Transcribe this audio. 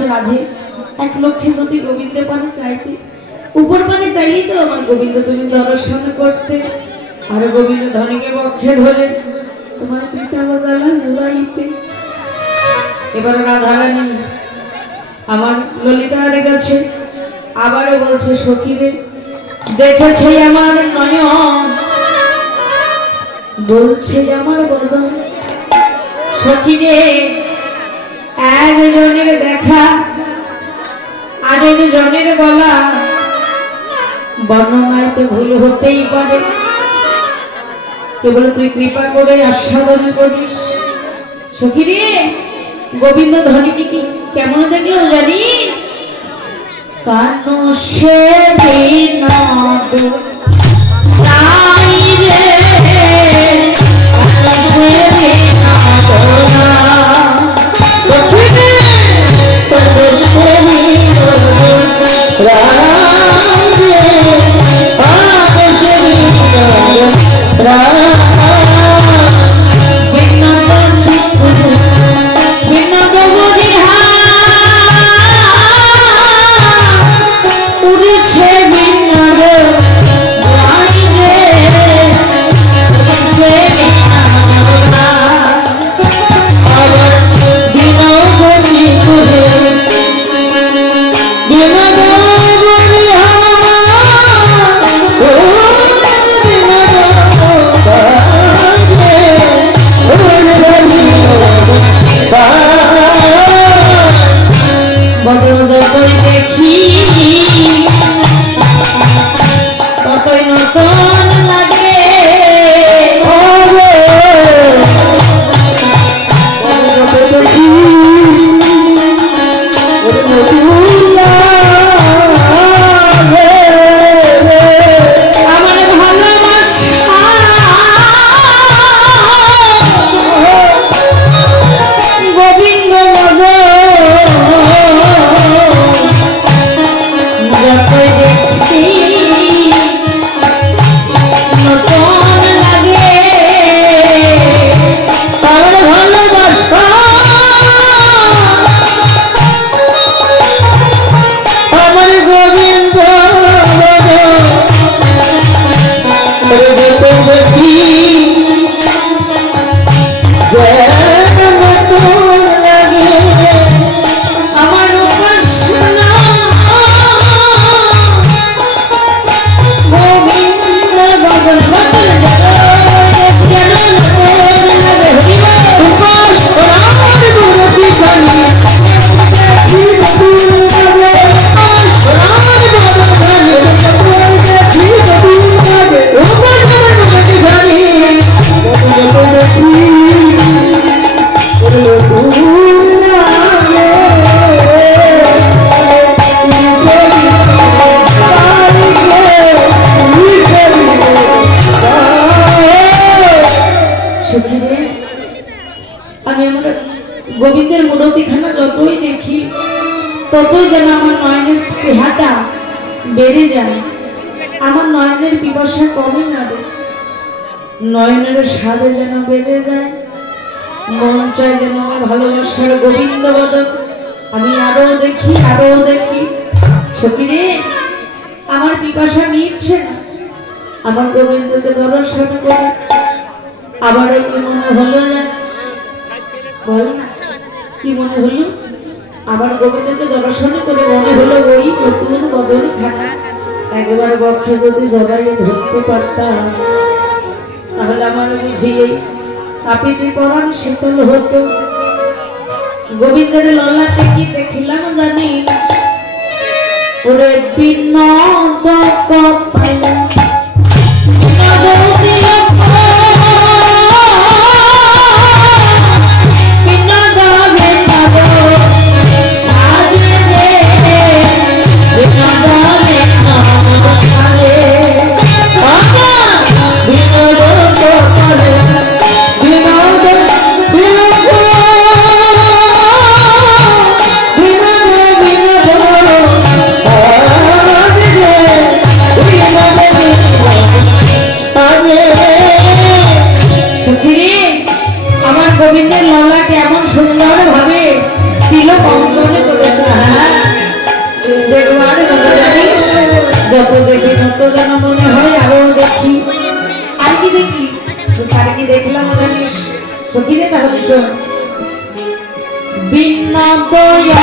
বলছে রাধে এক লক্ষ্যে যদি গোবিন্দের পানে চাইতে উপর পানে চাইলেই তো আমার গোবিন্দ তুমি দর্শন করতে আর গোবিন্দ ধনীকে বক্ষে ধরে তোমার পিতা বাজালা জুড়াইতে। এবার রাধারানী আমার ললিতার কাছে আবারও বলছে সখীরে দেখেছে আমার নয়ন বলছে আমার বদন সখীরে একজনের দেখা আরেকজনের গলা বর্ণনায় তো ভুল হতেই পারে কেবল তুই কৃপা করে আস্বাদন করিস। সখীরে গোবিন্দ ধনীকে কি কেমন দেখলো জানিস? কানো সে বিনোদ নাই রে কানো সে বিনোদ সখীরে কানো সে বিনোদ রে কানো সে বিনোদ গোবিন্দের মূর্তিখানা যতই দেখি ততই যেন আমার নয়নের স্পৃহাটা বেড়ে যায় আমার নয়নের পিপাসা কমে না রে নয়নের স্বাদে যেন বেড়ে যায় মন চায় যেন আমার ভালোবাসার গোবিন্দ বদন আমি আরো দেখি সখীরে আমার পিপাসা নিচ্ছে না আমার গোবিন্দকে দর্শন করে আবার কি মনে হলো বল না কি মনে হলো আমার গোবিন্দকে দর্শন করে মনে হলো ওই নতুন বদন খানা একবার বক্ষে যদি জড়াইয়ে ধরতে পারতাম তাহলে আমার বুঝি এই তাপিতে পরাণ শীতল হতো গোবিন্দের ললাটে কি দেখিলাম জানি ওরে বিনোদ কপাল তো যেন মনে হয় আরো দেখি। আর কি দেখি? আর কি দেখলাম জানিস? সখী রে তাহলে শোন। বিনা দয়া